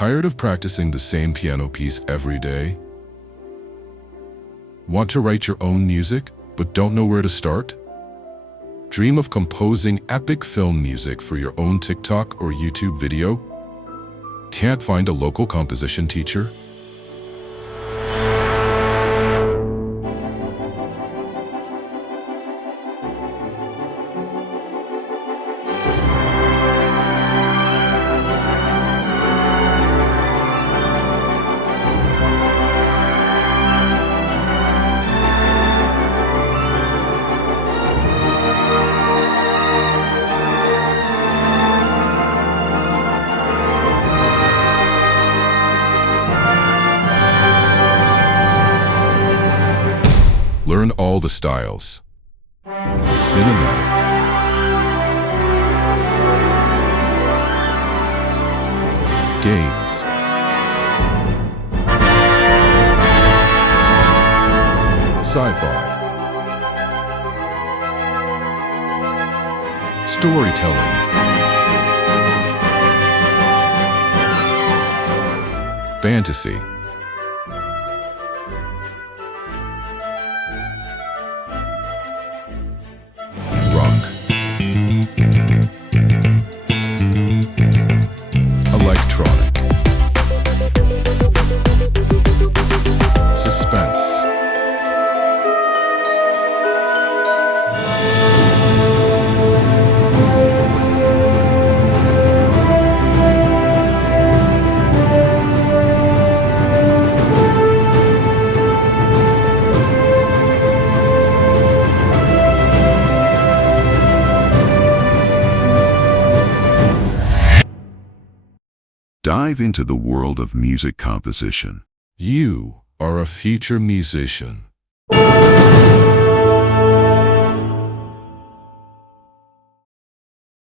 Tired of practicing the same piano piece every day? Want to write your own music, but don't know where to start? Dream of composing epic film music for your own TikTok or YouTube video? Can't find a local composition teacher? Learn all the styles. Cinematic, games, sci-fi, storytelling, fantasy, electronic, suspense, Dive into the world of music composition. You are a future musician.